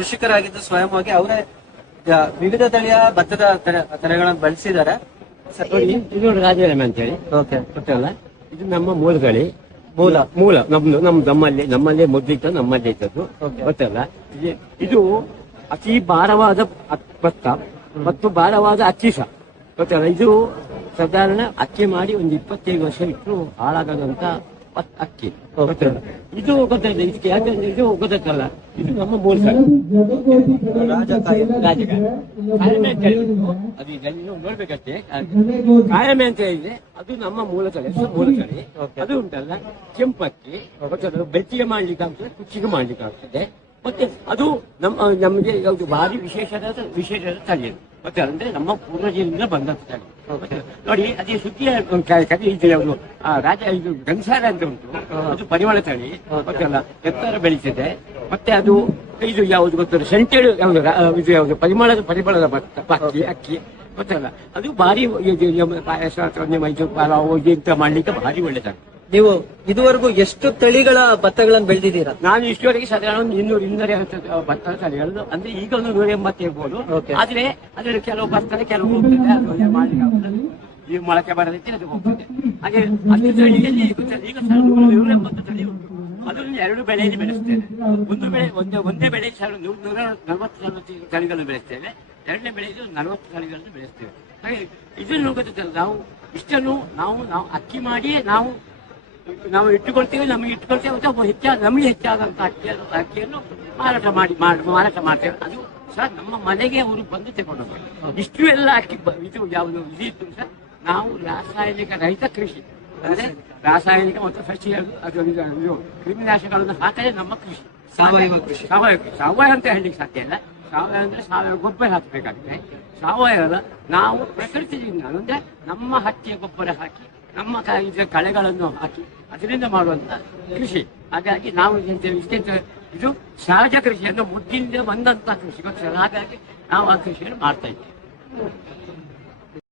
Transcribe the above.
ಕೃಷಿಕರಾಗಿದ್ದು ಸ್ವಯಂವಾಗಿ ಅವರೇ ವಿವಿಧ ತಳಿಯ ಭತ್ತದ ತಳಿಗಳನ್ನು ಬಳಸಿದ್ದಾರೆ. ಇದು ರಾಜೇರಮ ಅಂತ ಹೇಳಿ ಗೊತ್ತಲ್ಲ, ಇದು ನಮ್ಮ ಮೂಲ ತಳಿ. ಮೂಲ ನಮ್ಮಲ್ಲಿ ಮೊದಲಿದ್ದ ನಮ್ಮಲ್ಲಿ ಇದ್ದದ್ದು ಗೊತ್ತಲ್ಲ. ಇದು ಅತಿ ಭಾರವಾದ ಭತ್ತ ಮತ್ತು ಭಾರವಾದ ಅಕ್ಕಿ ಸಹ ಗೊತ್ತಲ್ಲ. ಇದು ಸಾಧಾರಣ ಅಕ್ಕಿ ಮಾಡಿ ಒಂದು 25 ವರ್ಷ ಇಟ್ಟು ಹಾಳಾಗದಂತ ಅಕ್ಕಿ ಗೊತ್ತಲ್ಲ. ಇದು ಗೊತ್ತಿಲ್ಲ, ಇದಕ್ಕೆ ಯಾಕಂದ್ರೆ ಇದು ಗೊತ್ತಲ್ಲ, ಇದು ನಮ್ಮ ಮೂಲ ತಳಿ ಕಾಯಮೆ ಅಂತ ಹೇಳಿ. ಅದು ನೀವು ನೋಡ್ಬೇಕಷ್ಟೇ. ಕಾಯಮೆ ಅಂತ ಹೇಳಿದ್ರೆ ಅದು ನಮ್ಮ ಮೂಲ ತಳಿ. ಅದು ಉಂಟಲ್ಲ ಕೆಂಪಕ್ಕಿ ಗೊತ್ತಲ್ಲ, ಬೆಚ್ಚಿಗೆ ಮಾಡ್ಲಿಕ್ಕೆ ಆಗ್ತದೆ, ಕುಚ್ಚಿಗೆ ಮಾಡ್ಲಿಕ್ಕೆ ಆಗ್ತದೆ. ಮತ್ತೆ ಅದು ನಮಗೆ ಯಾವುದು ಭಾರಿ ವಿಶೇಷದ ತಳಿ ಮತ್ತೆ ಅಂದ್ರೆ ನಮ್ಮ ಪೂರ್ವಜರಿಂದ ಬಂದಂತ ತಳಿ ನೋಡಿ. ಅದೇ ಸುದ್ದಿಯ ಕಲಿ ಇದೆ ಯಾವುದು ರಾಜ, ಇದು ಗನ್ಸಾರ ಅಂತ ಉಂಟು, ಅದು ಪರಿಮಳ ತಳಿ ಗೊತ್ತಲ್ಲ, ಎತ್ತರ ಬೆಳೀತಿದೆ. ಮತ್ತೆ ಅದು ಇದು ಯಾವುದು ಗೊತ್ತಲ್ಲ, ಸೆಂಟೆಡ್ ಯಾವುದು ಇದು ಯಾವುದು ಪರಿಮಳದ ಅಕ್ಕಿ ಗೊತ್ತಲ್ಲ. ಅದು ಭಾರಿ ಪಾಯಸ ಮೈಸೂರು ಪಲಾವು ಇಂತ ಮಾಡ್ಲಿಕ್ಕೆ ಭಾರಿ ಒಳ್ಳೆದಾಗ್ತದೆ. ನೀವು ಇದುವರೆಗೂ ಎಷ್ಟು ತಳಿಗಳ ಭತ್ತಗಳನ್ನು ಬೆಳೆದಿದ್ದೀರಾ? ನಾನು ಇಷ್ಟುವರೆಗೆ ಸಾಧಾರಣ 200-250 ಭತ್ತದ ತಳಿಗಳು, ಅಂದ್ರೆ ಈಗ ಒಂದು 180 ಇರ್ಬೋದು. ಆದ್ರೆ ಅದರಲ್ಲಿ ಕೆಲವು ಬರ್ತದೆ, ಕೆಲವು ಹೋಗ್ತದೆ. ಅದು ಮಾಡ್ಲಿಕ್ಕೆ ಈ ಮೊಳಕೆ ಬರದೈತೆ, ಅದು ಹೋಗ್ತದೆ. ಹಾಗೆ ಅಷ್ಟು ತಳಿಯಲ್ಲಿ ಈಗ 180 ತಳಿ ಉಂಟು. ಅದನ್ನು 2 ಬೆಳೆಯಲ್ಲಿ ಬೆಳೆಸ್ತೇವೆ. ಒಂದೇ ಬೆಳೆ 140 ತಳಿಗಳನ್ನು ಬೆಳೆಸ್ತೇವೆ. ಎರಡನೇ ಬೆಳೆಯಲ್ಲಿ 40 ತಳಿಗಳನ್ನು ಬೆಳೆಸ್ತೇವೆ. ಹಾಗೆ ಇದನ್ನು ಗೊತ್ತಿಲ್ಲ, ನಾವು ಇಷ್ಟನ್ನು ನಾವು ಅಕ್ಕಿ ಮಾಡಿಯೇ ನಾವು ಇಟ್ಟುಕೊಳ್ತೇವೆ. ನಮಗೆ ಹೆಚ್ಚಾದಂತ ಅಕ್ಕಿಯನ್ನು ಮಾರಾಟ ಮಾಡ್ತೇವೆ. ಅದು ಸಹ ನಮ್ಮ ಮನೆಗೆ ಅವರು ಬಂದು ತಗೊಂಡು ಹೋಗ್ತಾರೆ. ಇಷ್ಟು ಎಲ್ಲ ಅಕ್ಕಿ ಇದು ಯಾವುದು ಇದಿತ್ತು ಸಹ ನಾವು ರಾಸಾಯನಿಕ ರಹಿತ ಕೃಷಿ, ಅಂದ್ರೆ ರಾಸಾಯನಿಕ ಮತ್ತು ಸಸ್ಯ ಕ್ರಿಮಿನಾಶಕಗಳನ್ನು ಹಾಕದೆ ನಮ್ಮ ಕೃಷಿ ಸಾವಯವ ಅಂತ ಹೇಳಲಿಕ್ಕೆ ಸಾಧ್ಯ ಇಲ್ಲ. ಸಾವಯವ ಅಂದ್ರೆ ಸಾವಯವ ಗೊಬ್ಬರ ಹಾಕಬೇಕಾಗುತ್ತೆ. ಸಾವಯವ ನಾವು ಪ್ರಕೃತಿಯಿಂದ ಅಂದ್ರೆ ನಮ್ಮ ಹಟ್ಟಿಯ ಗೊಬ್ಬರ ಹಾಕಿ ನಮ್ಮ ಕಳೆಗಳನ್ನು ಹಾಕಿ ಅದರಿಂದ ಮಾಡುವಂತ ಕೃಷಿ. ಹಾಗಾಗಿ ನಾವು ಇದು ಸಹಜ ಕೃಷಿಯನ್ನು ಮುದ್ದಿನಿಂದ ಬಂದಂತ ಕೃಷಿ ಗೊತ್ತಿಲ್ಲ. ಹಾಗಾಗಿ ನಾವು ಆ ಕೃಷಿಯನ್ನು ಮಾಡ್ತಾ ಇದ್ದೀವಿ.